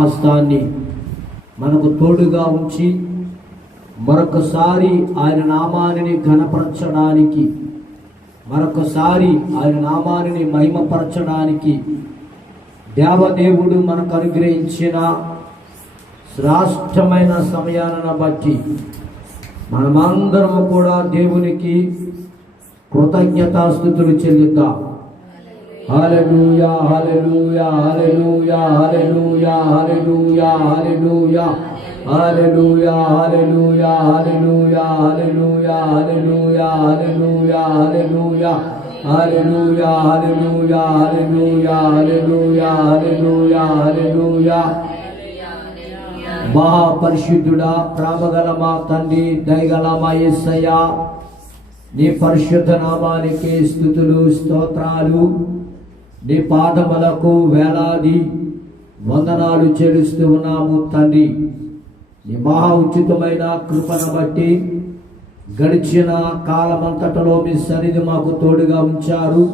హస్తాన్ని మనకు తోడుగా ఉంచి మరొకసారి ఆయన నామాన్ని ఘనపరచడానికి, మరొకసారి ఆయన నామాన్ని మహిమపరచడానికి దేవదేవుడు మనకు అనుగ్రహించిన శ్రేష్టమైన సమయాలను బట్టి మనమందరము కూడా దేవునికి కృతజ్ఞతాస్తుతులు చెల్లిద్దాం. హల్లెలూయా హల్లెలూయా హల్లెలూయా హల్లెలూయా హల్లెలూయా హల్లెలూయా హల్లెలూయా హల్లెలూయా హల్లెలూయా హల్లెలూయా హల్లెలూయా హల్లెలూయా హల్లెలూయా హల్లెలూయా హల్లెలూయా హల్లెలూయా హల్లెలూయా హల్లెలూయా హల్లెలూయా. మహాపరిశుద్ధుడా, ప్రేమగల మా తండ్రి, దయగల మా యేసయ్యా, నీ పరిశుద్ధ నామానికి స్తుతులు స్తోత్రాలు. నీ పాదములకు వేలాది వందనాలు చెల్లిస్తూ ఉన్నాము తండ్రి. నీ మహా ఉచితమైన కృపను బట్టి గడిచిన కాలమంతటలో మీ సన్నిధి మాకు తోడుగా ఉంచారు.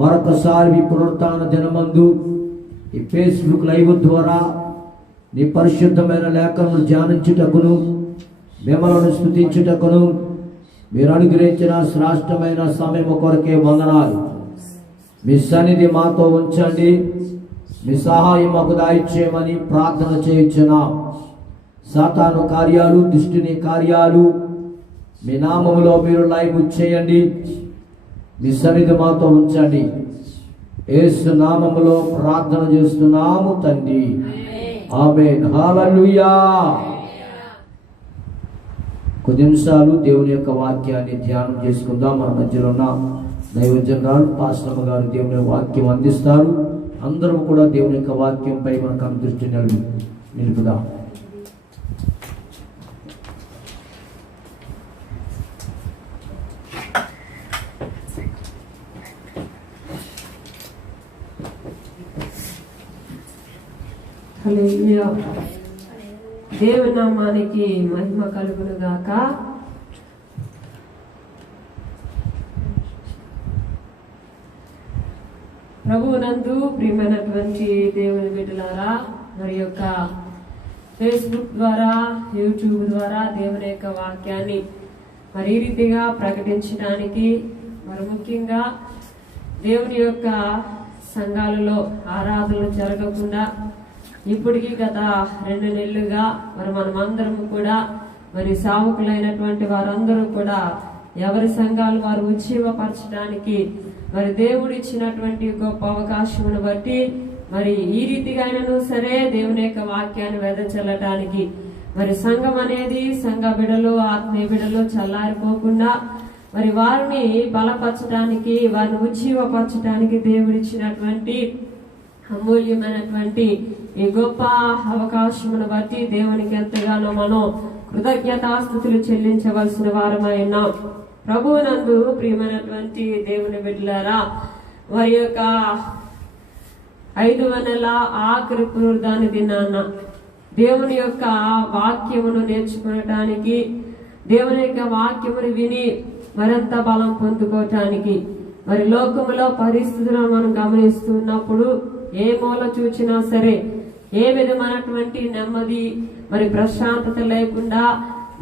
మరొకసారి ఈ పునరుత్థాన దినమందు ఈ ఫేస్బుక్ లైవ్ ద్వారా నీ పరిశుద్ధమైన లేఖలను ధ్యానించుటకును, మిమ్మల్ని స్తుతించుటకును మీరు అనుగ్రహించిన శ్రేష్టమైన సమయం కొరకే వందనాలు. మీ సన్నిధి మాతో ఉంచండి, మీ సహాయం మాకు దయచేయమని ప్రార్థన చేయించున్నాం. సాతాను కార్యాలు, దుష్టుని కార్యాలు మీ నామములో మీరు లైవ్ చేయండి. మీ సన్నిధి మాతో ఉంచండి. యేసు నామములో ప్రార్థన చేస్తున్నాము తండ్రి, ఆమేన్. హల్లెలూయా. కొద్ది నిమిషాలు దేవుని యొక్క వాక్యాన్ని ధ్యానం చేసుకుందాం. మన మధ్యలో ఉన్న దైవజనురాలు పాస్టమ్మ గారు దేవుని వాక్యం అందిస్తారు. అందరం కూడా దేవుని యొక్క వాక్యంపై మనకు దృష్టి నిలుపుదాం. హల్లెలూయా. దేవుని నామానికి మహిమ కలుగును గాక. ప్రభువునందు ప్రియమైనటువంటి దేవుని బిడ్డలారా, మరి యొక్క ఫేస్బుక్ ద్వారా, యూట్యూబ్ ద్వారా దేవుని యొక్క వాక్యాన్ని మరి ఈ రీతిగా ప్రకటించడానికి, మరి ముఖ్యంగా దేవుని యొక్క సంఘాలలో ఆరాధనలు జరగకుండా ఇప్పటికీ గత 2 నెలలుగా మరి మనమందరము కూడా మరి సావుకులైనటువంటి వారందరూ కూడా ఎవరి సంఘాలు వారు ఉజ్జీవపరచడానికి మరి దేవుడు ఇచ్చినటువంటి గొప్ప అవకాశమును బట్టి మరి ఈ రీతిగా అయినను సరే దేవుని యొక్క వాక్యాన్ని వెదజల్లటానికి మరి సంఘం అనేది, సంఘ బిడలు, ఆత్మీయ బిడలు చల్లారిపోకుండా మరి వారిని బలపరచడానికి, వారిని ఉజ్జీవపరచడానికి దేవుడిచ్చినటువంటి అమూల్యమైనటువంటి ఈ గొప్ప అవకాశమును బట్టి దేవునికి ఎంతగానో మనం కృతజ్ఞతాస్తుతులు చెల్లించవలసిన వారమై ఉన్నాం. ప్రభువునందు ప్రియమైనటువంటి దేవుని బిడ్డలారా, వారి యొక్క 5వ నెల ఆఖరి పునరుద్ధాన దినాన దేవుని యొక్క వాక్యమును నేర్చుకోవటానికి, దేవుని యొక్క వాక్యమును విని మరింత బలం పొందుకోవటానికి, మరి లోకములో పరిస్థితులను మనం గమనిస్తున్నప్పుడు ఏ మూల చూచినా సరే ఏ విధమైనటువంటి నెమ్మది, మరి ప్రశాంతత లేకుండా,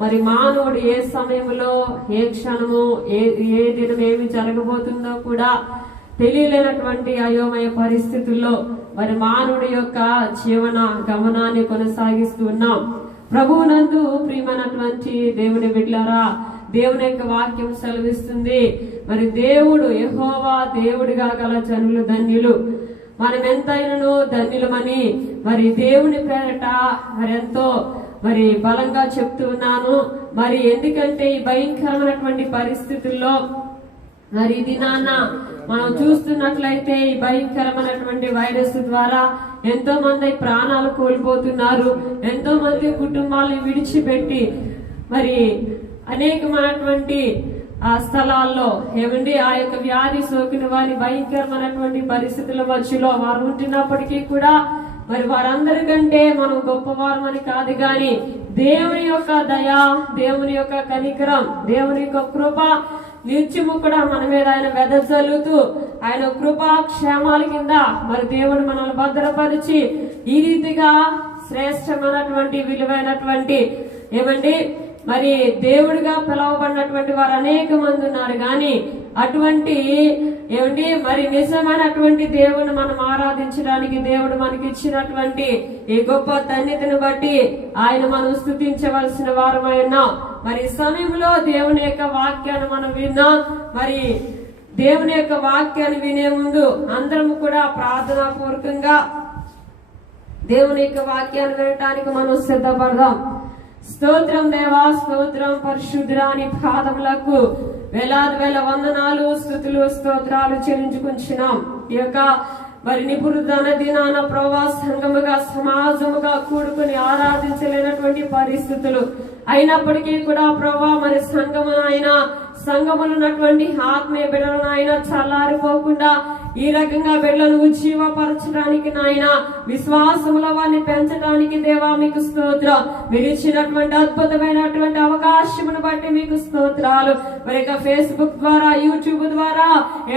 మరి మానవుడు ఏ సమయంలో, ఏ క్షణము, ఏ దినం ఏమి జరగబోతుందో కూడా తెలియలేనటువంటి అయోమయ పరిస్థితుల్లో మరి మానవుడి యొక్క జీవన గమనాన్ని కొనసాగిస్తూ ఉన్నాం. ప్రభువునందు ప్రియమైనటువంటి దేవుని బిడ్డలారా, దేవుని యొక్క వాక్యం సెలవిస్తుంది, మరి దేవుడు యెహోవా దేవుడిగా గల జనులు ధన్యులు, మనం ఎంతైనను ధన్యులమని మరి దేవుని పేరట మరి ఎంతో మరి బలంగా చెప్తూ ఉన్నాను. మరి ఎందుకంటే ఈ భయంకరమైనటువంటి పరిస్థితుల్లో మరి ఇది నాన్న మనం చూస్తున్నట్లయితే ఈ భయంకరమైనటువంటి వైరస్ ద్వారా ఎంతో మంది ప్రాణాలు కోల్పోతున్నారు. ఎంతో మంది కుటుంబాలను విడిచిపెట్టి మరి అనేకమైనటువంటి ఆ స్థలాల్లో ఏమండి ఆ యొక్క వ్యాధి సోకిన వారి భయంకరమైనటువంటి పరిస్థితుల మధ్యలో వారు ఉంటున్నప్పటికీ కూడా మరి వారందరికంటే మనం గొప్పవారం అని కాదు గాని దేవుని యొక్క దయ, దేవుని యొక్క కనికరం, దేవుని యొక్క కృప నిత్యము కూడా మన మీద ఆయన వెదజల్లుతూ ఆయన కృపా క్షేమాల కింద మరి దేవుడు మనల్ని భద్రపరిచి ఈ రీతిగా శ్రేష్టమైనటువంటి విలువైనటువంటి ఏమండి మరి దేవుడిగా పిలువబడినటువంటి వారు అనేక మంది ఉన్నారు. కానీ అటువంటి ఏమండి మరి నిజమైనటువంటి దేవుని మనం ఆరాధించడానికి దేవుడు మనకి ఇచ్చినటువంటి ఈ గొప్ప ధన్యతను బట్టి ఆయన మనం స్తుతించవలసిన వారమై ఉన్నాం. మరి ఈ సమయంలో దేవుని యొక్క వాక్యాన్ని మనం విన్నాం. మరి దేవుని యొక్క వాక్యాన్ని వినే ముందు అందరం కూడా ప్రార్థనా పూర్వకంగా దేవుని యొక్క వాక్యాన్ని వినటానికి మనం సిద్ధపడదాం. స్తోత్రం దేవా, స్తోత్రం పరిశుద్ధురాని పాదములకు వేలాది వేల వందనాలు, స్తుతులు, స్తోత్రాలు చెల్లించుకుంటున్నాం. ఈ యొక్క మరి నిపుణుల దినాన ప్రభా సంఘముగా సమాజముగా కూడుకుని ఆరాధించలేనటువంటి పరిస్థితులు అయినప్పటికీ కూడా ప్రభా మరి సంఘములు ఉన్నటువంటి ఆత్మీయ బిడ్డలను ఆయన చల్లారిపోకుండా ఈ రకంగా బిడ్డలను ఉజ్జీవపరచడానికి నాయన విశ్వాసముల వారిని పెంచడానికి దేవా మీకు స్తోత్రం. మీరు ఇచ్చినటువంటి అద్భుతమైనటువంటి అవకాశమును బట్టి మీకు స్తోత్రాలు. మరి ఫేస్బుక్ ద్వారా యూట్యూబ్ ద్వారా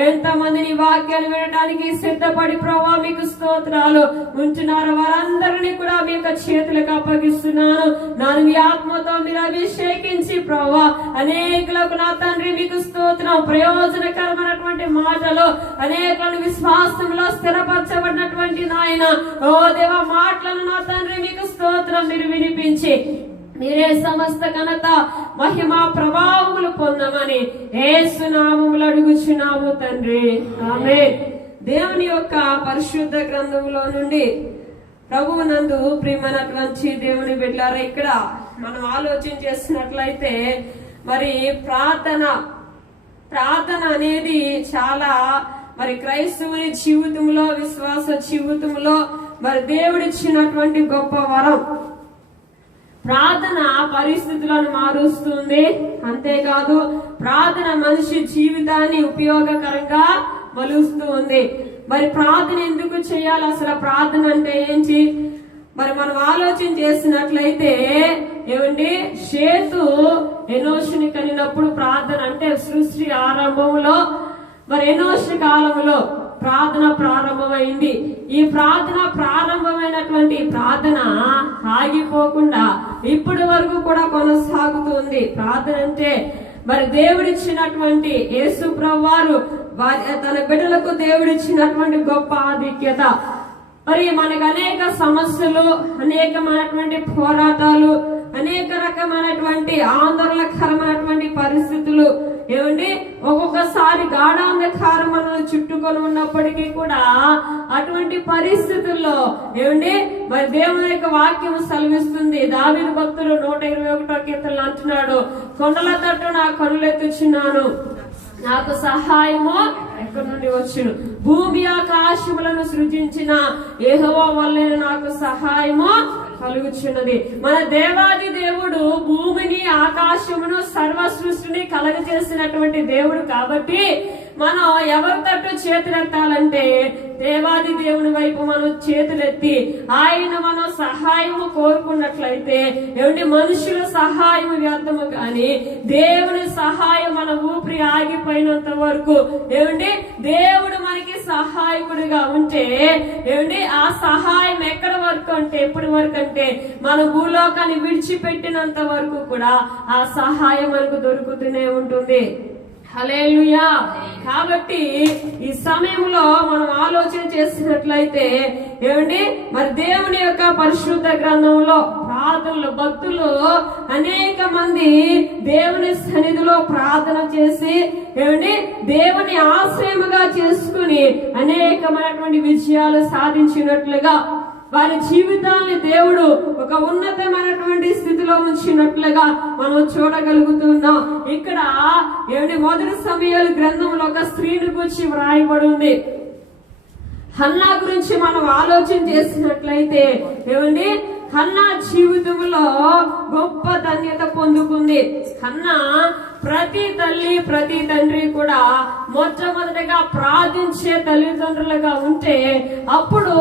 ఎంతమందిని వాక్యాలు వినడానికి సిద్ధపడి ప్రభా మీకు స్తోత్రాలు ఉంటున్నారు. వారందరినీ కూడా మీ యొక్క చేతులకు అప్పగిస్తున్నాను. నన్ను మీ ఆత్మతో మీరు అభిషేకించి ప్రభా అనేకులకు నా తండ్రి మీకు స్తోత్రం ప్రయోజనకరమైనటువంటి మాటలు అనేకులను విశ్వాసంలో స్థిరపరచబడినటువంటి నాయన ఓ దేవ మాటలను నా తండ్రి మీకు స్తోత్రం మీరు వినిపించి మీరే సమస్త ఘనత మహిమ ప్రభావములు పొందమని యేసు నామములో అడుగుచున్నాము తండ్రి, ఆమేన్. దేవుని యొక్క పరిశుద్ధ గ్రంథంలో నుండి ప్రభువు నందు ప్రియమైనటువంటి దేవుని బిడ్డలారా, ఇక్కడ మనం ఆలోచన చేసినట్లయితే మరి ప్రార్థన అనేది చాలా మరి క్రైస్తవుని జీవితంలో విశ్వాస జీవితంలో మరి దేవుడిచ్చినటువంటి గొప్ప వరం. ప్రార్థన పరిస్థితులను మారుస్తుంది. అంతేకాదు ప్రార్థన మనిషి జీవితాన్ని ఉపయోగకరంగా మలుస్తూ ఉంది. మరి ప్రార్థన ఎందుకు చేయాలి, అసలు ప్రార్థన అంటే ఏంటి? మరి మనం ఆలోచన చేసినట్లయితే ఏమండి షేతు ఎనోషుని కనినప్పుడు ప్రార్థన అంటే సృష్టి ఆరంభంలో మరి ఎనోషు కాలంలో ప్రార్థన ప్రారంభమైంది. ఈ ప్రార్థన ప్రారంభమైనటువంటి ప్రార్థన ఆగిపోకుండా ఇప్పటి వరకు కూడా కొనసాగుతుంది. ప్రార్థన అంటే మరి దేవుడిచ్చినటువంటి యేసు ప్రభువారు తన బిడ్డలకు దేవుడిచ్చినటువంటి గొప్ప ఆధిక్యత. మరి మనకు అనేక సమస్యలు, అనేకమైనటువంటి పోరాటాలు, అనేక రకమైనటువంటి ఆందోళనకరమైనటువంటి పరిస్థితులు ఏమండి ఒక్కొక్కసారి గాఢాంధకారం మనల్ని చుట్టుకొని ఉన్నప్పటికీ కూడా అటువంటి పరిస్థితుల్లో ఏమండి మరి దేవుని యొక్క వాక్యం సెలవిస్తుంది. దావీదు భక్తులు 121వ కీర్తనలో అంటున్నాడు, కొండల తట్టు నా కనులెత్తుచున్నాను, నాకు సహాయము ఎక్కడి నుండి వచ్చును, భూమి ఆకాశములను సృజించిన యెహోవా వల్లే నాకు సహాయము కలుగుచున్నది. మన దేవాది దేవుడు భూమిని ఆకాశమును సర్వ సృష్టిని కలగజేసినటువంటి దేవుడు కాబట్టి మనం ఎవరి తట్టు చేతులెత్తాలంటే దేవాది దేవుని వైపు మనం చేతులెత్తి ఆయన మనం సహాయము కోరుకున్నట్లయితే ఏమంటే మనుషుల సహాయం వ్యర్థము కానీ దేవుని సహాయం మన ఊపిరి ఆగిపోయినంత వరకు ఏమంటే దేవుడు మనకి సహాయకుడిగా ఉంటే ఏమంటే ఆ సహాయం ఎక్కడ వరకు అంటే ఎప్పటి వరకు అంటే మన భూలోకాన్ని విడిచిపెట్టినంత వరకు కూడా ఆ సహాయం మనకు దొరుకుతూనే ఉంటుంది. హల్లెలూయా. కాబట్టి ఈ సమయంలో మనం ఆలోచన చేసినట్లయితే ఏమండి మరి దేవుని యొక్క పరిశుద్ధ గ్రంథంలో ప్రార్థనలు భక్తులు అనేక మంది దేవుని సన్నిధిలో ప్రార్థన చేసి ఏమండి దేవుని ఆశ్రయముగా చేసుకుని అనేకమైనటువంటి విజయాలు సాధించినట్లుగా వారి జీవితాన్ని దేవుడు ఒక ఉన్నతమైనటువంటి స్థితిలో ఉంచినట్లుగా మనం చూడగలుగుతున్నాం. ఇక్కడ ఏమంటే మొదటి సమయాలు గ్రంథంలో ఒక స్త్రీని గురించి వ్రాయబడి ఉంది. హన్నా గురించి మనం ఆలోచన చేసినట్లయితే ఏమండి హన్నా జీవితంలో గొప్ప ధన్యత పొందుకుంది. హన్నా ప్రతి తల్లి ప్రతి తండ్రి కూడా మొట్టమొదటిగా ప్రార్థించే తల్లిదండ్రులుగా ఉంటే అప్పుడు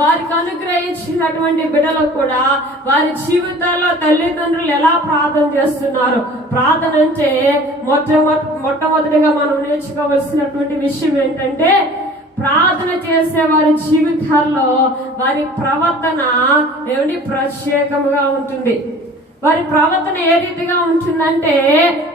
వారికి అనుగ్రహించినటువంటి బిడ్డలకు కూడా వారి జీవితాల్లో తల్లిదండ్రులు ఎలా ప్రార్థన చేస్తున్నారు. ప్రార్థన అంటే మొట్టమొదటిగా మనం నేర్చుకోవాల్సినటువంటి విషయం ఏంటంటే ప్రార్థన చేసే వారి జీవితాల్లో వారి ప్రవర్తన ఏమిటి ప్రత్యేకముగా ఉంటుంది. వారి ప్రవర్తన ఏ రీతిగా ఉంటుందంటే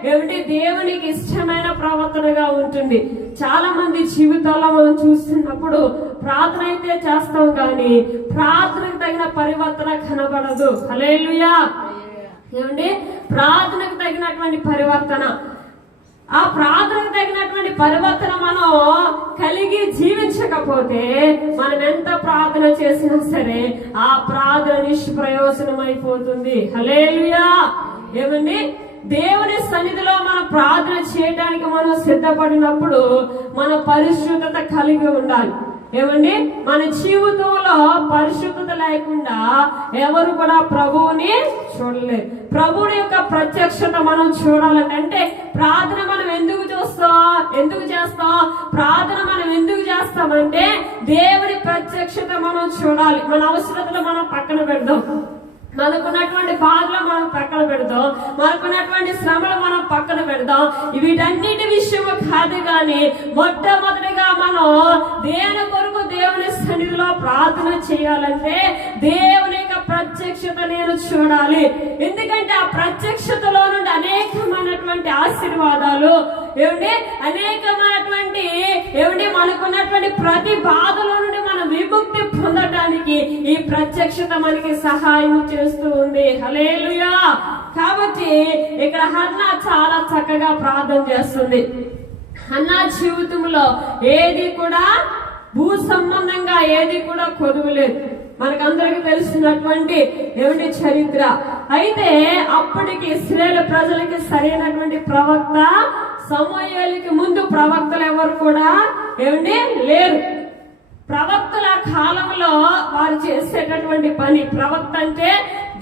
ఏమిటి దేవునికి ఇష్టమైన ప్రవర్తనగా ఉంటుంది. చాలా మంది జీవితాల్లో మనం చూస్తున్నప్పుడు ప్రార్థన అయితే చేస్తాం కానీ ప్రార్థనకు తగిన పరివర్తన కనబడదు. హల్లెలూయా. ఏమండి, ప్రార్థనకు తగినటువంటి పరివర్తన, ఆ ప్రార్థనకు తగినటువంటి పరివర్తన మనం కలిగి జీవించకపోతే మనం ఎంత ప్రార్థన చేసినా సరే ఆ ప్రార్థన నిష్ప్రయోజనం అయిపోతుంది. హల్లెలూయా. ఏమండి, దేవుని సన్నిధిలో మనం ప్రార్థన చేయడానికి మనం సిద్ధపడినప్పుడు మన పరిశుద్ధత కలిగి ఉండాలి. ఏమండి, మన జీవితంలో పరిశుద్ధత లేకుండా ఎవరు కూడా ప్రభువుని చూడలేరు. ప్రభువుని యొక్క ప్రత్యక్షత మనం చూడాలంటే ప్రార్థన మనం ఎందుకు చేస్తాం? ప్రార్థన మనం ఎందుకు చేస్తామంటే దేవుని ప్రత్యక్షత మనం చూడాలి. మన అవసరతలు మనం పక్కన పెడదాం, మనకున్నటువంటి బాధలు మనం పక్కన పెడదాం, మనకున్నటువంటి శ్రమలు మనం పక్కన పెడదాం. వీటన్నిటి విషయము కాదు కానీ మొట్టమొదటిగా మనం దేని కొరకు దేవుని సన్నిధిలో ప్రార్థన చేయాలంటే దేవుని యొక్క ప్రత్యక్షత నేను చూడాలి. ఎందుకంటే ఆ ప్రత్యక్షతలో నుండి అనేకమైనటువంటి ఆశీర్వాదాలు అనేకమైనటువంటి మనకున్నటువంటి ప్రతి బాధలో నుండి మనం విముక్తి పొందడానికి ఈ ప్రత్యక్షత మనకి సహాయం చేస్తూ ఉంది. హల్లెలూయా. కాబట్టి ఇక్కడ హన్నా చాలా చక్కగా ప్రార్థన చేస్తుంది. హన్నా జీవితంలో ఏది కూడా భూ సంబంధంగా ఏది కూడా కొదువలేదు. మనకందరికి తెలిసినటువంటి చరిత్ర. అయితే అప్పటికి ఇశ్రాయేలు ప్రజలకి సరైనటువంటి ప్రవక్త సమూయేలుకి ముందు ప్రవక్తలు ఎవరు కూడా లేరు. ప్రవక్తల కాలంలో వారు చేసేటటువంటి పని, ప్రవక్త అంటే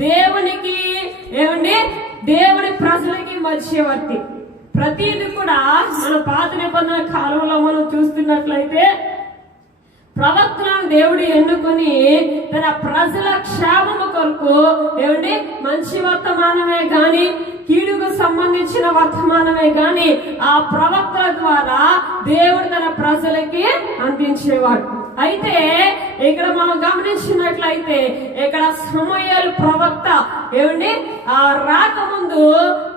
దేవునికి దేవుని ప్రజలకి మధ్యవర్తి. ప్రతిది కూడా మన పాత నిబంధన కాలంలో మనం చూస్తున్నట్లయితే ప్రవక్తలను దేవుడు ఎన్నుకొని తన ప్రజల క్షేమము కొరకు మంచి వర్తమానమే గాని కీడుకు సంబంధించిన వర్తమానమే గాని ఆ ప్రవక్తల ద్వారా దేవుడు తన ప్రజలకి అందించేవాడు. అయితే ఇక్కడ మనం గమనించినట్లయితే ఇక్కడ సమూయేలు ప్రవక్త ఆ రాకముందు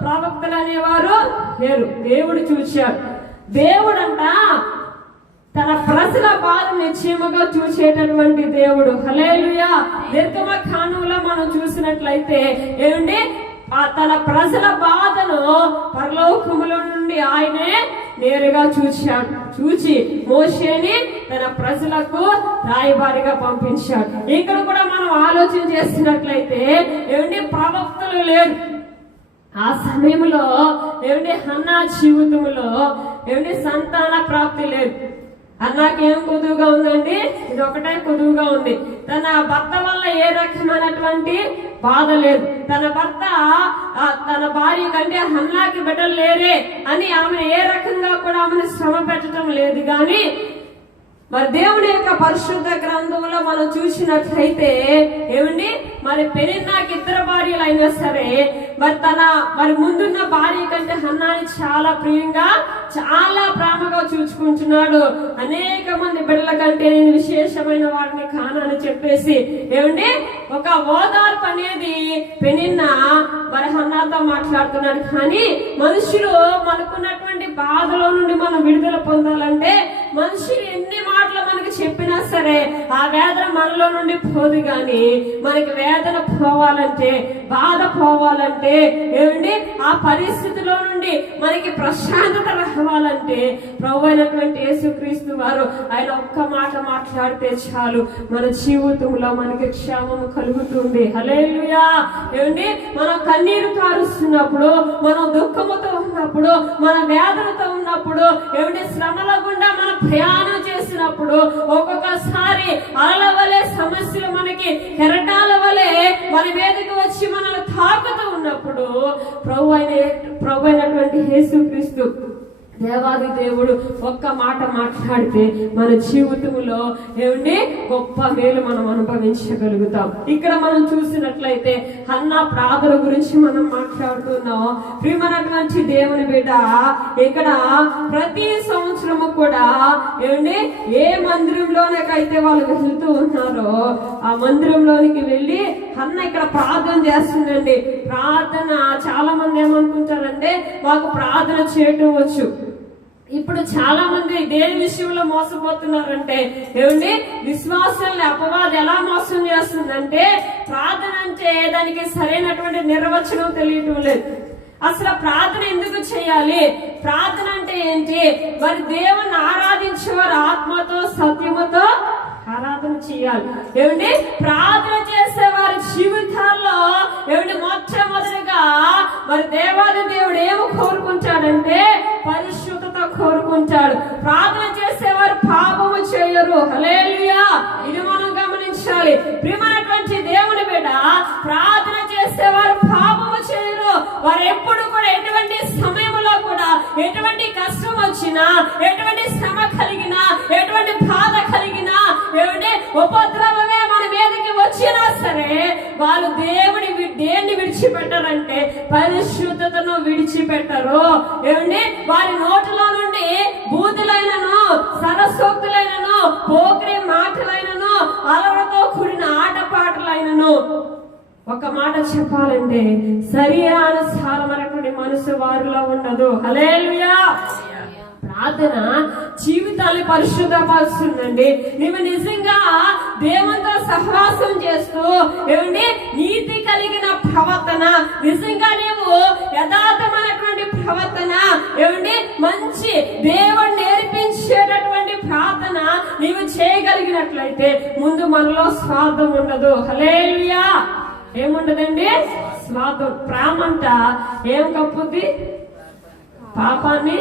ప్రవక్తలు అనేవారు లేరు. దేవుడు చూశాడు. దేవుడంట తన ప్రజల బాధ నిశ్చయముగా చూసేటటువంటి దేవుడు. హల్లెలూయా. నిర్గమకాండంలో మనం చూసినట్లయితే తన ప్రజల బాధను పరలోకములో నుండి ఆయనే నేరుగా చూచి మోషేని తన ప్రజలకు రాయబారిగా పంపించాడు. ఇక్కడ కూడా మనం ఆలోచన చేసినట్లయితే ప్రవక్తలు లేరు. ఆ సమయంలో హన్నా జీవితంలో సంతాన ప్రాప్తి లేదు. అన్నాకేం కొదువుగా ఉందండి? ఇది ఒకటే కొదువుగా ఉంది. తన భర్త వల్ల ఏ రకమైనటువంటి బాధ లేదు. తన భార్య కంటే హన్నాకి బిడ్డలు లేరే అని ఆమె ఏ రకంగా కూడా ఆమెను శ్రమ పెట్టడం లేదు. కానీ మరి దేవుని యొక్క పరిశుద్ధ గ్రంథంలో మనం చూసినట్లయితే మరి పెనిన్నాకి 2 భార్యలు అయినా సరే మరి ముందున్న భార్య కంటే హన్నాని చాలా ప్రియంగా చాలా ప్రేమగా చూసుకుంటున్నాడు. అనేక మంది బిడ్డల కంటే నేను విశేషమైన వారిని కానని చెప్పేసి ఒక ఓదార్పు అనేది పెనిన్నా మరి హన్నాతో మాట్లాడుతున్నాడు. కానీ మనుషులు మనకున్నటువంటి బాధలో నుండి మనం విడుదల పొందాలంటే మనుషులు ఎన్ని మాటలు మనకి చెప్పినా సరే ఆ వేదన మనలో నుండి పోదు. గాని మనకి వేదన పోవాలంటే, బాధ పోవాలంటే ఆ పరిస్థితిలో నుండి మనకి ప్రశాంతత రావాలంటే ప్రభు అయినటువంటి యేసుక్రీస్తు వారు ఆయన ఒక్క మాట మాట్లాడితే చాలు మన జీవితంలో మనకి క్షేమము కలుగుతుంది. హల్లెలూయా. మనం కన్నీరు కారుస్తున్నప్పుడు, మనం దుఃఖముతో ఉన్నప్పుడు, మన వేదనతో ఉన్నప్పుడు, శ్రమల గుండా మనం ప్రయాణం చేసినప్పుడు ఒక్కొక్కసారి అలల వలె సమస్యలు మనకి కెరటాల వలె మన మీదకి వచ్చి మనల్ని తాకుతూ ఉన్నప్పుడు ప్రభు అయినటువంటి యేసుక్రీస్తు దేవాది దేవుడు ఒక్క మాట మాట్లాడితే మన జీవితంలో ఏమండి గొప్ప మేలు మనం అనుభవించగలుగుతాం. ఇక్కడ మనం చూసినట్లయితే హన్నా ప్రార్థన గురించి మనం మాట్లాడుతున్నాం. ప్రియమైనటువంటి దేవుని బిడ్డ, ఇక్కడ ప్రతి సంవత్సరము కూడా ఏమండి ఏ మందిరంలోనికైతే వాళ్ళు వెళ్తూ ఉన్నారో ఆ మందిరంలోనికి వెళ్ళి హన్నా ఇక్కడ ప్రార్థన చేస్తుందండి. ప్రార్థన చాలా మంది ఏమనుకుంటారంటే మాకు ప్రార్థన చేయటం వచ్చు. ఇప్పుడు చాలా మంది దేని విషయంలో మోసపోతున్నారంటే ఏమండి విశ్వాసాన్ని అపవాది ఎలా మోసం చేస్తుందంటే ప్రార్థన అంటే దానికి సరైనటువంటి నిర్వచనం తెలియటం లేదు. అసలు ప్రార్థన ఎందుకు చేయాలి, ప్రార్థన అంటే ఏంటి, మరి దేవుణ్ణి ఆరాధించేవారు ఆత్మతో సత్యముతో ఆరాధన చేయాలి. ఏమండి ప్రార్థన చేసే వారి జీవితాల్లో ఏమండి మొట్టమొదటిగా మరి దేవాది దేవుడు ఏమో కోరుకుంటాడంటే పరిశుద్ధత కోరుకుంటాడు. ప్రార్థన చేసేవారు పాపము చేయరు. హల్లెలూయా. ఇది మనం గమనించాలి. ప్రియమైనటువంటి దేవుని బిడ్డ, ప్రార్థన చేసేవారు పాపము చేయరు. వారు ఎప్పుడు కూడా ఎటువంటి సమయంలో కూడా ఎటువంటి కష్టం వచ్చినా, ఎటువంటి శ్రమ కలిగినా, ఎటువంటి బాధ కలిగినా, ఏమంటే ఉపద్రవమే మన మీదకి వచ్చినా సరే వాళ్ళు దేన్ని విడిచిపెట్టారంటే పరిశుద్ధతను విడిచిపెట్టరు. ఏమండి వారి నోటిలో నుండి బూతులైనను, సరస్వక్తులైనను, పోకిరి మాటలైనను, అలవలతో కూడిన ఆటపాటలైనను, ఒక మాట చెప్పాలంటే శరీరానుసారమైనటువంటి మనసు వారిలో ఉండదు. హల్లెలూయా. ప్రార్థన జీవితాన్ని పరిశుద్ధపరుస్తుందండి. నీవు నిజంగా దేవునితో సహవాసం చేస్తూ ఏమండి నీతి కలిగిన ప్రవర్తన, నిజంగా నీవు యథార్థమైనటువంటి ప్రవర్తన, ఏమండి మంచి దేవుడు నేర్పించేటటువంటి ప్రార్థన నీవు చేయగలిగినట్లయితే ముందు మనలో స్వార్థం ఉండదు. హల్లెలూయా. ఏముండదండి? స్వార్థం. ప్రేమంట ఏం కప్పుద్ది? పాపాన్ని.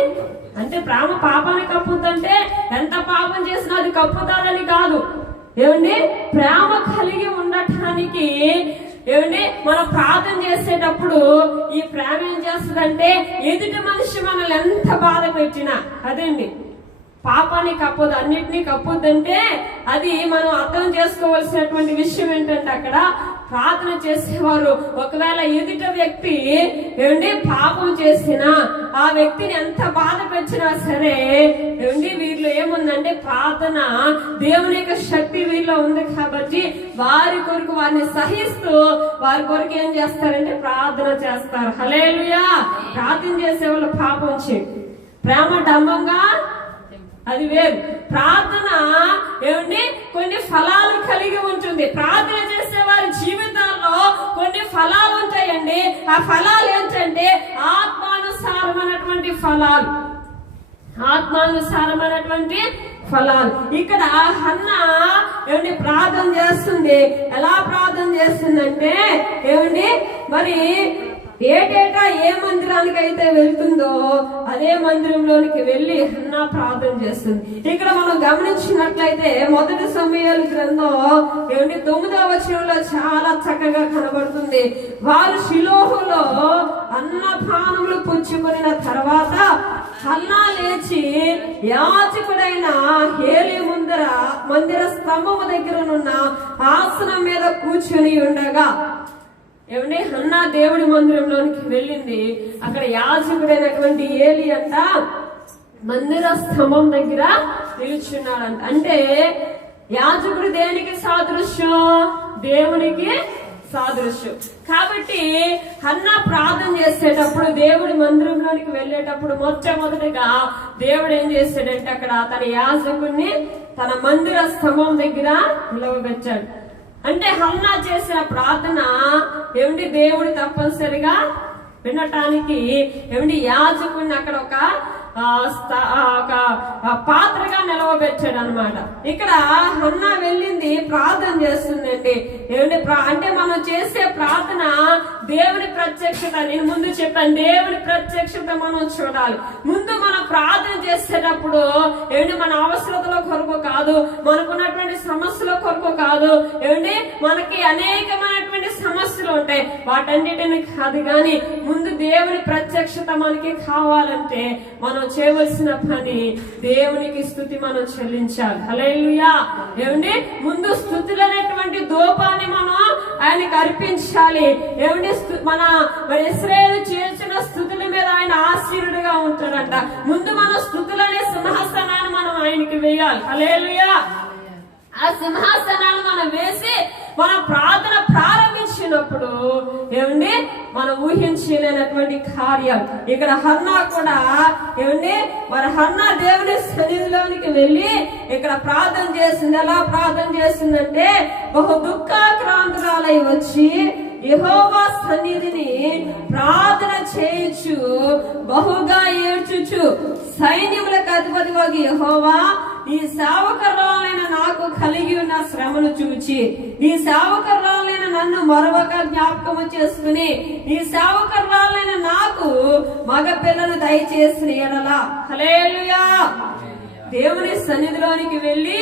అంటే ప్రేమ పాపాన్ని కప్పుద్దంటే ఎంత పాపం చేసినా అది కప్పుతాదని కాదు. ఏమండి ప్రేమ కలిగి ఉండటానికి ఏమండి మనం ప్రార్థన చేసేటప్పుడు ఈ ప్రేమ ఏం చేస్తుందంటే ఎదుటి మనిషి మనల్ని ఎంత బాధ పెట్టినా అదండి పాపాన్ని కప్పదు, అన్నిటినీ కప్పుద్దంటే అది మనం అర్థం చేసుకోవాల్సినటువంటి విషయం ఏంటంటే అక్కడ ప్రార్థన చేసేవారు ఒకవేళ ఎదుట వ్యక్తి ఏమండి పాపం చేసినా ఆ వ్యక్తిని ఎంత బాధ పెట్టినా సరే ఏమండి వీరిలో ఏముందంటే ప్రార్థన దేవుని యొక్క శక్తి వీరిలో ఉంది కాబట్టి వారి కొరకు వారిని సహిస్తూ వారి కొరకు ఏం చేస్తారంటే ప్రార్థన చేస్తారు. హల్లెలూయా. ప్రార్థన చేసే వాళ్ళు పాపం ప్రేమ డంబంగా అది వేరు. ప్రార్థన ఏమండి కొన్ని ఫలాలు కలిగి ఉంటుంది. ప్రార్థన చేసే వారి జీవితాల్లో కొన్ని ఫలాలు ఉంటాయండి. ఆ ఫలాలు ఏంటంటే ఆత్మానుసారమైనటువంటి ఫలాలు. ఆత్మానుసారమైనటువంటి ఫలాలు. ఇక్కడ హన్నా ఏమండి ప్రార్థన చేస్తుంది. ఎలా ప్రార్థన చేస్తుందంటే ఏమండి మరి ఏటేటా ఏ మందిరానికి అయితే వెళ్తుందో అదే మందిరంలోనికి వెళ్ళి హన్నా ప్రార్థన చేస్తుంది. ఇక్కడ మనం గమనించినట్లయితే మొదటి సమూయేలు గ్రంథం ఏమంటే 9వ వచనంలో చాలా చక్కగా కనబడుతుంది. వారు షిలోహులో అన్నపానములు పుచ్చుకున్న తర్వాత హన్నా లేచి యాజకుడైన ఏలీ మందిర స్తంభము దగ్గరనున్న ఆసనం మీద కూర్చొని ఉండగా ఏమండి హన్నా దేవుడి మందిరంలోనికి వెళ్ళింది. అక్కడ యాజకుడైనటువంటి ఏలీ అంట మందిర స్తంభం దగ్గర నిలుచున్నాడంట. అంటే యాజకుడు దేనికి సాదృశ్యం? దేవునికి సాదృశ్యం. కాబట్టి హన్నా ప్రార్థన చేసేటప్పుడు దేవుడి మందిరంలోనికి వెళ్ళేటప్పుడు మొట్టమొదటిగా దేవుడు ఏం చేశాడంటే అక్కడ తన యాజకుడిని తన మందిర స్తంభం దగ్గర నిలవబెట్టాడు. అంటే హన్నా చేసిన ప్రార్థన ఏమిటి దేవుడు తప్పనిసరిగా వినటానికి ఏమిటి యాజకుడిని అక్కడ ఒక పాత్రగా నిలవబెట్టాడు అనమాట. ఇక్కడ హన్నా వెళ్ళింది ప్రార్థన చేస్తుందండి. ఏమిటి అంటే మనం చేసే ప్రార్థన దేవుని ప్రత్యక్షత. నేను ముందు చెప్పాను దేవుని ప్రత్యక్షత మనం చూడాలి. ముందు మనం ప్రార్థన చేసేటప్పుడు ఏమిటి మన అవసరతల కొరకు కాదు, మనకున్నటువంటి సమస్యల కొరకు కాదు, ఏమిటి మనకి అనేకమైనటువంటి సమస్యలు ఉంటాయి వాటన్నిటిని కాదు, కానీ ముందు దేవుని ప్రత్యక్షత మనకి కావాలంటే మనం మనం చేయవలసిన పని దేవునికి స్తుతి మనం చెల్లించాలి. హల్లెలూయా. ఏమండి, ముందు స్తుతులు అనేటువంటి ధూపాన్ని మనం ఆయనకి అర్పించాలి. ఏమండి, మరి ఇశ్రాయేలు చేసిన స్తుతుల మీద ఆయన ఆశీనుడిగా ఉంటాడంట. ముందు మనం స్తుతులనే సింహాసనాన్ని మనం ఆయనకి వేయాలి. హల్లెలూయా. ఆ సింహాసనాన్ని మనం వేసి మనం ప్రార్థన ప్రారంభించినప్పుడు ఏమండి, మనం ఊహించలేనటువంటి కార్యాలు. ఇక్కడ హన్నా కూడా ఏమండి, మరి హన్నా దేవుని సన్నిధిలోనికి వెళ్ళి ఇక్కడ ప్రార్థన చేసింది. ఎలా ప్రార్థన చేసిందంటే, బహు దుఃఖాక్రాంతురాలై వచ్చి యెహోవా సన్నిధిని ప్రార్థన చేయుచు బహుగా ఏడ్చుచు, సైన్యములకు అధిపతివగు యెహోవా, నీ సేవకురాలైన నాకు కలిగి ఉన్న శ్రమను చూచి నీ సేవకురాలైన నన్ను మరొక జ్ఞాపకము చేసుకుని నీ సేవకురాలైన నాకు మగ పిల్లను దయచేసిన ఎడలా. హల్లెలూయా. దేవుని సన్నిధిలోనికి వెళ్ళి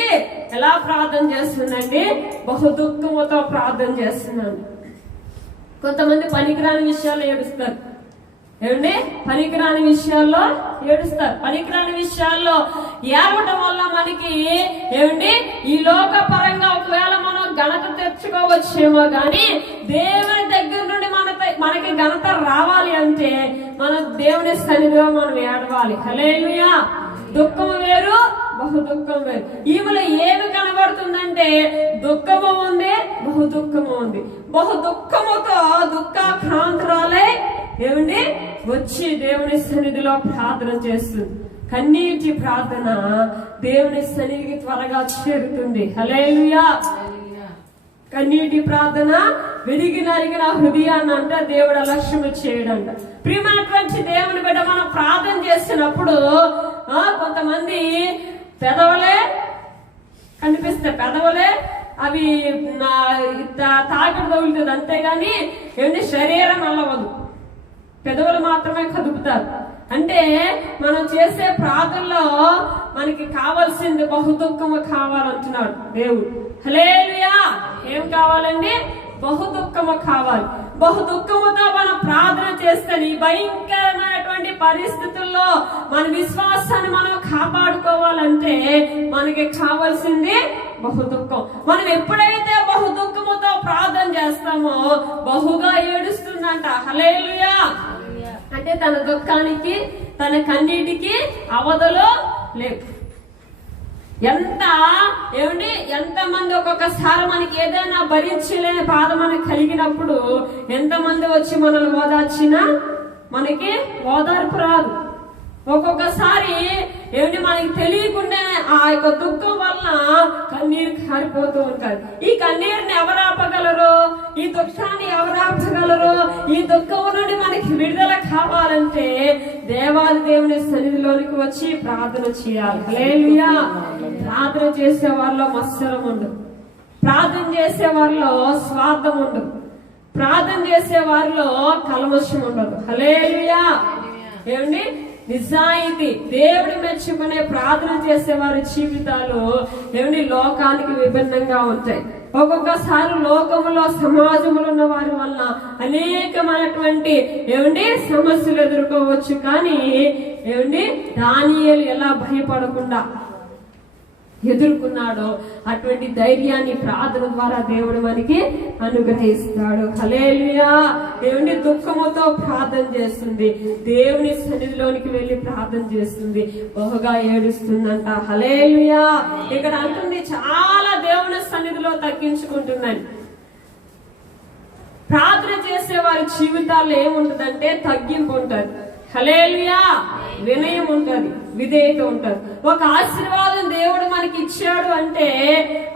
ఎలా ప్రార్థన చేస్తుందండి? బహు దుఃఖముతో ప్రార్థన చేస్తున్నాను. కొంతమంది పనికిరాని విషయాల్లో ఏడుస్తారు. ఏమండి, పనికిరాని విషయాల్లో ఏడుస్తారు. పనికిరాని విషయాల్లో ఏడవటం వల్ల మనకి ఏమండి, ఈ లోక పరంగా ఒకవేళ మనం ఘనత తెచ్చుకోవచ్చేమో గాని దేవుని దగ్గర నుండి మనకి ఘనత రావాలి అంటే మనం దేవుని సన్నిధిలో మనం ఏడవాలి. హల్లెలూయా. దుఃఖం వేరు, బహు దుఃఖం వేరు. ఈమెలో ఏమి కనబడుతుందంటే దుఃఖము ఉంది, బహు దుఃఖము ఉంది. బహు దుఃఖముతో దుఃఖాక్రాంతురాలై ఏమండి వచ్చి దేవుని సన్నిధిలో ప్రార్థన చేస్తుంది. కన్నీటి ప్రార్థన దేవుని సన్నిధికి త్వరగా చేరుతుంది. హల్లెలూయా. కన్నీటి ప్రార్థన విరిగి నరిగిన హృదయాన్ని అంట దేవుడు అలక్ష్యం చేయడంట. ప్రియమైనటువంటి దేవుని బిడ్డ, మనం ప్రార్థన చేసినప్పుడు కొంతమంది పెదవులే కనిపిస్తాయి. పెదవులే అవి తాకడ తగులుతుంది, అంతేగాని ఏమంటే శరీరం అల్లవదు. పెదవులు మాత్రమే కదుపుతారు. అంటే మనం చేసే ప్రార్థనలో మనకి కావాల్సింది బహు దుఃఖము కావాలంటున్నాడు దేవుడు. హల్లెలూయా. ఏం కావాలండి? బహు దుఃఖము కావాలి. బహు దుఃఖముతో మనం ప్రార్థన చేస్తే ఈ భయంకరమైనటువంటి పరిస్థితుల్లో మన విశ్వాసాన్ని మనం కాపాడుకోవాలంటే మనకి కావాల్సింది బహు దుఃఖం. మనం ఎప్పుడైతే బహు దుఃఖముతో ప్రార్థన చేస్తామో బహుగా ఏడుస్తుందంట. హల్లెలూయా. అంటే తన దుఃఖానికి తన కన్నీటికి అవధులు లేవు. ఎంతమంది ఒక్కొక్కసారి మనకి ఏదైనా భరించలేని బాధ మనకి కలిగినప్పుడు ఎంతమంది వచ్చి మనల్ని ఓదార్చినా మనకి ఓదార్పు రాదు. ఒక్కొక్కసారి మనకి తెలియకుండా ఆ యొక్క దుఃఖం వల్ల కన్నీరు కారిపోతూ ఉంటారు. ఈ కన్నీరుని ఎవరు ఆపగలరు? ఈ దుఃఖాన్ని ఎవరు ఆపగలరు? ఈ దుఃఖం నుండి మనకి విడుదల కావాలంటే దేవాది దేవుని సన్నిధిలోనికి వచ్చి ప్రార్థన చేయాలి. హల్లెలూయా. ప్రార్థన చేసే వారిలో మత్సరం ఉండదు. ప్రార్థన చేసే వారిలో స్వార్థం ఉండదు. ప్రార్థన చేసే వారిలో కల్మషం ఉండదు. హల్లెలూయా. ఏమండి, నిజాయితీ దేవుడు మెచ్చుకునే ప్రార్థన చేసే వారి జీవితాలు లోకానికి విభిన్నంగా ఉంటాయి. ఒక్కొక్కసారి లోకములో సమాజంలో ఉన్న వారి వల్ల అనేకమైనటువంటి సమస్యలు ఎదుర్కోవచ్చు. కానీ దానియేలు ఎలా భయపడకుండా ఎదుర్కొన్నాడో అటువంటి ధైర్యాన్ని ప్రార్థన ద్వారా దేవుడు మనకి అనుగ్రహిస్తాడు. హల్లెలూయా. దుఃఖముతో ప్రార్థన చేస్తుంది, దేవుని సన్నిధిలోనికి వెళ్లి ప్రార్థన చేస్తుంది, బహుగా ఏడుస్తుందంట. హల్లెలూయా. ఇక్కడ అంటుంది చాలా దేవుని సన్నిధిలో తగ్గించుకుంటుందని. ప్రార్థన చేసే వారి జీవితాల్లో ఏముంటదంటే తగ్గింపు ఉంటుంది. హల్లెలూయా. వినయం ఉంటది, విధేయత ఉంటది. ఒక ఆశీర్వాదం దేవుడు మనకి ఇచ్చాడు అంటే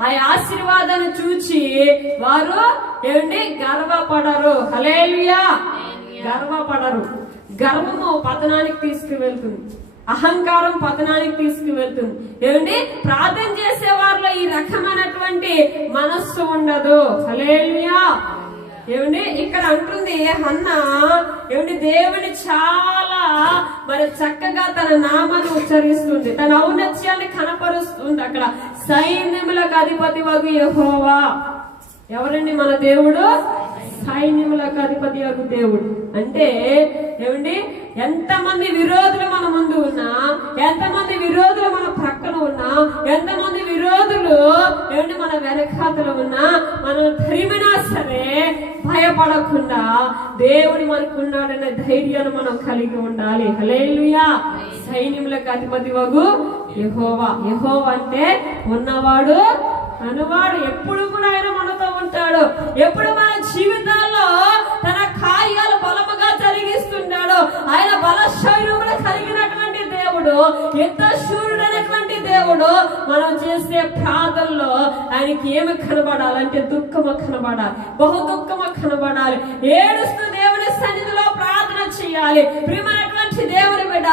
ఆ ఆశీర్వాదాన్ని చూచి వారు గర్వపడరు. హల్లెలూయా. గర్వపడరు. గర్వము పతనానికి తీసుకువెళ్తుంది, అహంకారం పతనానికి తీసుకువెళ్తుంది. ప్రార్థన చేసే వారిలో ఈ రకమైనటువంటి మనస్సు ఉండదు. హల్లెలూయా. ఇక్కడ అంటుంది హన్నా దేవుని చాలా మరి చక్కగా తన నామాన్ని ఉచ్చరిస్తుంది, తన ఔన్నత్యాన్ని కనపరుస్తుంది. అక్కడ సైన్యములకు అధిపతి వగు యెహోవా. ఎవరండి మన దేవుడు? సైన్యములకు అధిపతి యొక్క దేవుడు. అంటే ఏమండి, ఎంతమంది విరోధులు మన ముందు ఉన్నా, ఎంతమంది విరోధులు మన ప్రక్కన ఉన్నా, ఎంతమంది విరోధులు ఏమండి మన వెనకాతలు ఉన్నా, మనం తరిమినా సరే భయపడకుండా దేవుడు మనకున్నాడనే ధైర్యాన్ని మనం కలిగి ఉండాలి. హల్లెలూయా. సైన్యములకు అధిపతి వగు యెహోవా. యెహోవా అంటే ఉన్నవాడు అనువాడు. ఎప్పుడు కూడా ఆయన మనతో ఉంటాడు. ఎప్పుడు మన జీవితాల్లో తన కార్యాలు బలముగా జరిగిస్తున్నాడు. ఆయన బలశౌర్యములు కలిగినటువంటి దేవుడు, యుద్ధశూరుడైనటువంటి దేవుడు. మనం చేసే ప్రార్థనలో ఆయనకి ఏమి కనబడాలంటే దుఃఖము కనబడాలి, బహు దుఃఖము కనబడాలి. ఏడుస్తూ దేవుని సన్నిధిలో ప్రార్థన చేయాలి. ప్రియమైనటువంటి దేవుని బిడ్డ,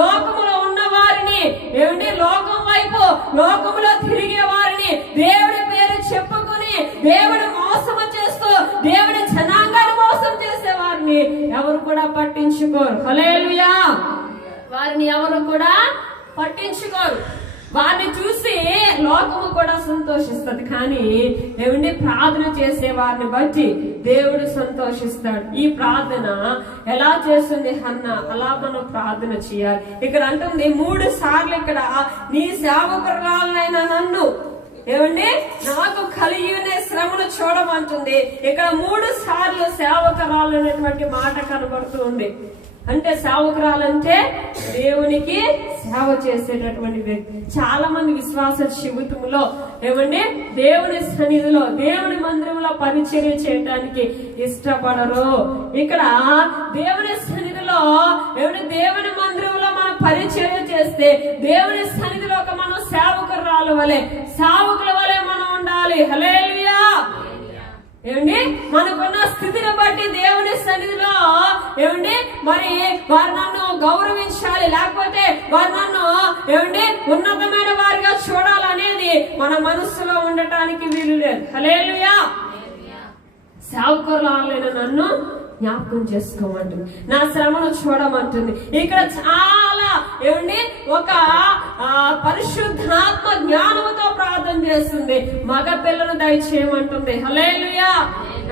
లోకములో ఉన్న వారిని ఏమిటి, లోకం వైపు లోకములో తిరిగే వారిని దేవుడి పేరు చెప్పుకుని దేవుడు మోసము చేస్తూ దేవుడి జనాంగాన్ని మోసం చేసే వారిని ఎవరు కూడా పట్టించుకోరు. హల్లెలూయా. వారిని ఎవరు కూడా పట్టించుకోరు. వారిని చూసి లోకము కూడా సంతోషిస్తుంది. కానీ ఏమండి, ప్రార్థన చేసే వారిని బట్టి దేవుడు సంతోషిస్తాడు. ఈ ప్రార్థన ఎలా చేస్తుంది హన్నా, అలా మనం ప్రార్థన చేయాలి. ఇక్కడ అంటుంది 3 సార్లు ఇక్కడ నీ సేవకురాలనైనా నన్ను ఏమండి నాకు కలిగిన శ్రమను చూడమంటుంది. ఇక్కడ 3 సార్లు సేవకురాలు అనేటువంటి మాట కనబడుతుంది. అంటే సేవకురాలంటే దేవునికి సేవ చేసేటటువంటి వ్యక్తి. చాలా మంది విశ్వాస జీవితంలో ఏమండి దేవుని సన్నిధిలో దేవుని మందిరంలో పరిచర్య చేయడానికి ఇష్టపడరు. ఇక్కడ దేవుని సన్నిధిలో ఏమంటే దేవుని మందిరంలో మనం పరిచర్య చేస్తే దేవుని సన్నిధిలో మనం సేవకురాలు వలె సేవకుల వలె మనం ఉండాలి. హల్లెలూయా. ఏమండి, మనకున్న స్థితిని బట్టి దేవుని సన్నిధిలో ఏమండి మరి వారు నన్ను గౌరవించాలి, లేకపోతే వారు నన్ను ఏమండి ఉన్నతమైన వారిగా చూడాలనేది మన మనస్సులో ఉండటానికి వీలు లేదు. హల్లెలూయా. సేవకురాలైన నన్ను జ్ఞాపకం చేసుకోమంటుంది, నా శ్రమను చూడమంటుంది. ఇక్కడ చాలా ఏమండి ఒక పరిశుద్ధాత్మ జ్ఞానముతో ప్రార్థన చేస్తుంది. మగ పిల్లలు దయచేయమంటుంది. హల్లెలూయా.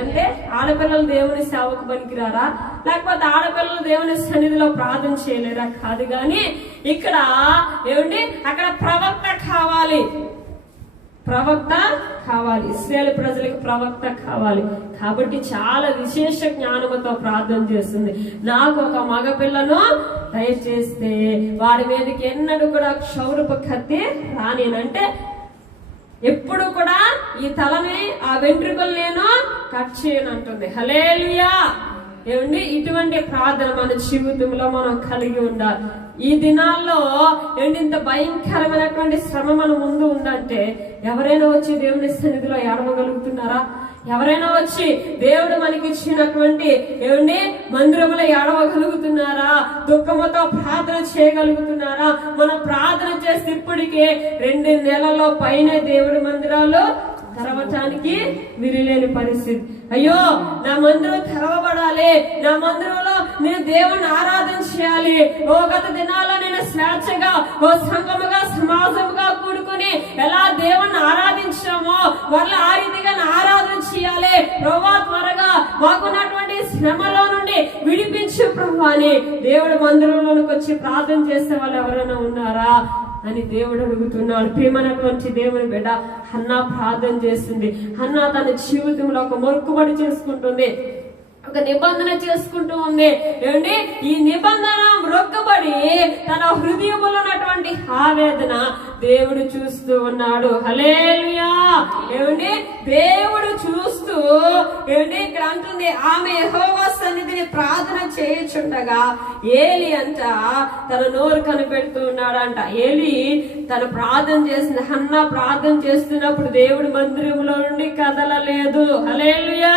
అంటే ఆడపిల్లలు దేవుని సేవకు పనికిరారా, లేకపోతే ఆడపిల్లలు దేవుని సన్నిధిలో ప్రార్థన చేయలేరా? కాదు. కానీ ఇక్కడ ఏమండి అక్కడ ప్రవక్త కావాలి, ప్రవక్త కావాలి. ఇశ్రాయేలు ప్రజలకు ప్రవక్త కావాలి. కాబట్టి చాలా విశేష జ్ఞానముతో ప్రార్థన చేస్తుంది. నాకు ఒక మగ పిల్లను దయచేస్తే వాడి మీదకి ఎన్నడూ కూడా క్షౌరపు కత్తి రానేనంటే ఎప్పుడు కూడా ఈ తలని ఆ వెంట్రుకలు నేను కట్ చేయను అంటుంది. హల్లెలూయా. ఏమండి, ఇటువంటి ప్రార్థన మన జీవితంలో మనం కలిగి ఉండాలి. ఈ దినాల్లో ఏంటి ఇంత భయంకరమైనటువంటి శ్రమ మన ముందు ఉందంటే ఎవరైనా వచ్చి దేవుని సన్నిధిలో ఏడవగలుగుతున్నారా? ఎవరైనా వచ్చి దేవుడు మనకి ఇచ్చినటువంటి ఏమండి మందిరంలో ఏడవగలుగుతున్నారా? దుఃఖముతో ప్రార్థన చేయగలుగుతున్నారా? మనం ప్రార్థన చేస్తే ఇప్పటికే 2 నెలల్లో పైన దేవుడి మందిరాలు తెరవటానికి విరిలేని పరిస్థితి. అయ్యో, నా మందిరం తెరవబడాలి, నా మందిరంలో నేను దేవుణ్ణి ఆరాధన చేయాలి. గత దినాల్లో నేను స్వేచ్ఛగా సంఘముగా సమాజముగా కూడుకుని ఎలా దేవుణ్ణి ఆరాధించామో వాళ్ళ ఆ రీతిగా ఆరాధన చేయాలి. ప్రభువా, త్వరగా మాకున్నటువంటి శ్రమలో నుండి విడిపించు ప్రభువా అని దేవుడి మందిరంలోనికి వచ్చి ప్రార్థన చేసే వాళ్ళు ఎవరైనా ఉన్నారా అని దేవుడు అడుగుతున్నాడు. ప్రియమైనటువంటి దేవుని బిడ్డ, హన్నా ప్రార్థన చేస్తుంది. హన్నా తన జీవితంలో ఒక మొక్కుబడి చేసుకుంటుంది, ఒక నిబంధన చేసుకుంటూ ఉంది. ఏమండి, ఈ నిబంధన మొక్కుబడి తన హృదయంలో ఉన్నటువంటి ఆవేదన దేవుడు చూస్తూ ఉన్నాడు. హల్లెలూయా. ఏమండి, దేవుడు చూస్తూ ఏమండి ఇక్కడ అంటుంది, ఆమె యెహోవా సన్నిధిని ప్రార్థన చేయుచుండగా ఏలి అంట తన నోరు కనిపెడుతూ ఉన్నాడంట. ఏలి తన ప్రార్థన చేసిన హన్నా ప్రార్థన చేస్తున్నప్పుడు దేవుడి మందిరంలో నుండి కదలలేదు. హల్లెలూయా.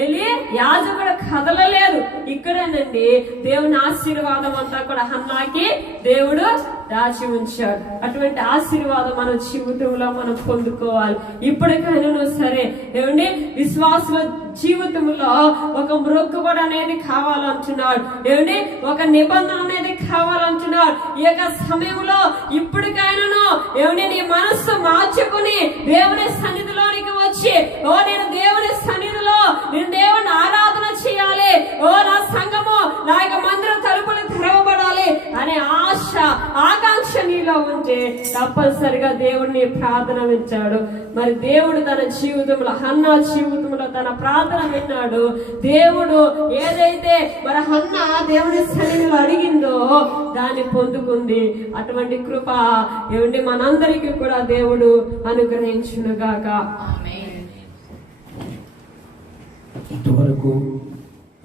ఏలి యాజకుడు కదలలేదు. ఇక్కడేనండి దేవుని ఆశీర్వాదం అంతా కూడా హన్నాకి దేవుడు దాచి ఉంచాడు. అటువంటి ఆశీర్వాదం మన జీవితంలో మనం పొందుకోవాలి. ఇప్పటికైనా సరే ఏమండి విశ్వాసుల జీవితంలో ఒక మొక్కుబడి అనేది కావాలంటున్నాడు. ఏమండి ఒక నిబంధన అనేది కావాలంటున్నాడు. ఈ యొక్క సమయంలో ఇప్పటికైనాను ఏమండి నీ మనస్సు మార్చుకుని దేవుని సన్నిధిలోనికి వచ్చి, నేను దేవుని సన్నిధిలో నేను దేవుని ఒంటరిగా ఉంటే తప్పనిసరిగా దేవుడిని ప్రార్థన వింటాడు. మరి దేవుడు తన జీవితంలో, హన్నా జీవితంలో తన ప్రార్థన విన్నాడు. దేవుడు ఏదైతే మరి హన్నా దేవుని సన్నిధిలో అడిగిందో దాన్ని పొందుకుంది. అటువంటి కృప ఏమండి మనందరికీ కూడా దేవుడు అనుగ్రహించునుగాక. ఇంతవరకు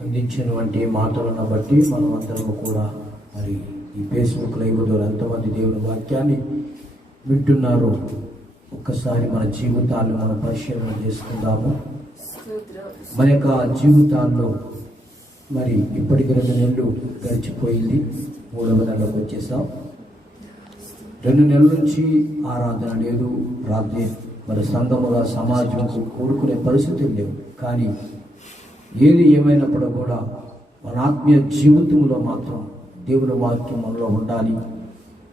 అందించినటువంటి మాటలను బట్టి మనం అందరము కూడా మరి ఈ ఫేస్బుక్ లైవ్ ద్వారా ఎంతమంది దేవుని వాక్యాన్ని వింటున్నారో ఒక్కసారి మన జీవితాన్ని మనం పరిశీలన చేసుకుందాము. మన యొక్క జీవితాల్లో మరి ఇప్పటికి 2 నెలలు గడిచిపోయింది, 3వ నెలలోకి వచ్చేసాం. 2 నెలల నుంచి ఆరాధన లేదు, ప్రార్థన మరి సంఘముగా సమాజంకు కూడుకునే పరిస్థితులు లేవు. కానీ ఏది ఏమైనప్పుడు కూడా మన ఆత్మీయ జీవితంలో మాత్రం దేవుని వాక్యం మనలో ఉండాలి.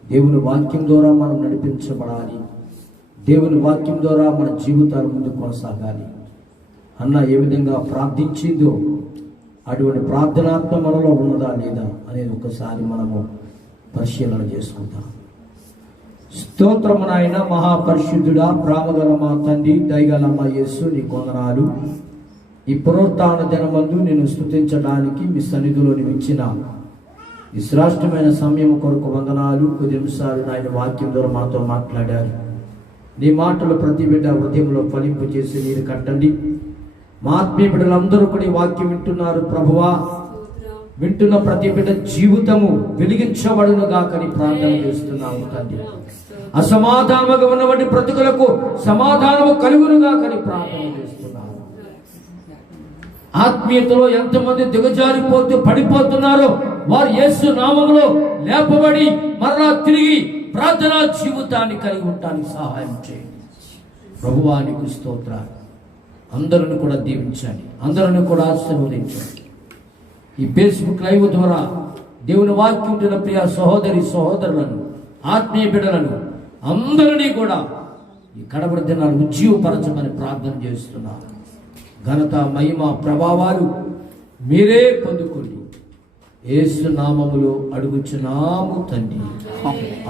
దేవుని వాక్యం ద్వారా మనం నడిపించబడాలి. దేవుని వాక్యం ద్వారా మన జీవితాలు ముందు కొనసాగాలి. అన్న ఏ విధంగా ప్రార్థించిందో అటువంటి ప్రార్థనాత్మ మనలో ఉన్నదా లేదా అనేది ఒకసారి మనము పరిశీలన చేసుకుందాం. స్తోత్రము నాయన, మహాపరిశుద్ధుడా, ప్రేమగల మా తండ్రి, దయగల మా యేసు, నీ కొందనాలు. ఈ పునరుత్థాన దినమందు నేను స్తుతించడానికి మీ సన్నిధిలో ఇచ్చిన ఈ శ్రేష్టమైన సమయం కొరకు వందనాలు. 10 నిమిషాలు నాయన వాక్యం ద్వారా మాతో మాట్లాడారు. నీ మాటలు ప్రతి బిడ్డ హృదయంలో ఫలింపు చేసి నీరు కట్టండి. మా ఆత్మీయ బిడ్డలందరూ కూడా ఈ వాక్యం వింటున్నారు ప్రభువా. వింటున్న ప్రతి బిడ్డ జీవితము వెలిగించబడునుగా కని ప్రార్థన చేస్తున్నాము తండ్రి. అసమాధానముగా ఉన్నటువంటి బ్రతుకులకు సమాధానము కలుగునుగా కని ప్రార్థన చేస్తున్నాము. ఆత్మీయతలో ఎంతమంది దిగజారిపోతూ పడిపోతున్నారో వారు యేసు నామములో లేపబడి మరలా తిరిగి ప్రార్థనా జీవితాన్ని కలిగి ఉండడానికి సహాయం చేయండి ప్రభువా. నీకు స్తోత్రాలు. అందరిని కూడా దీవించండి, అందరిని కూడా ఆశీర్వదించండి. ఈ ఫేస్బుక్ లైవ్ ద్వారా దేవుని వాక్యం ఉంటున్న ప్రియ సహోదరి సహోదరులను, ఆత్మీయ బిడ్డలను అందరినీ కూడా ఈ కడపడి దినాలు ఉజ్జీవపరచమని ప్రార్థన చేస్తున్నారు. ఘనత, మహిమ, ప్రభావాలు మీరే పొందుకోండి. యేసు నామములో అడుగుచున్నాము తండ్రి,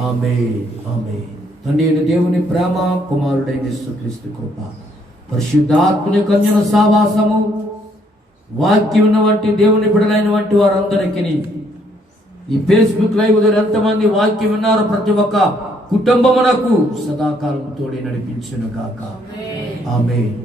ఆమేన్, ఆమేన్. తండ్రి అయిన దేవుని ప్రేమ, కుమారుడైన యేసుక్రీస్తు కృప, పరిశుద్ధాత్మని కన్యల సావాసము, వాక్యం ఉన్నవంటి దేవుని బిడ్డలైన వంటి వారందరికీ ఈ ఫేస్బుక్ లైవ్ ద్వారా ఎంతమంది వాక్యం విన్నారో ప్రతి ఒక్క కుటుంబమునకు సదాకాలం తోడి నడిపించును గాక. ఆమేన్.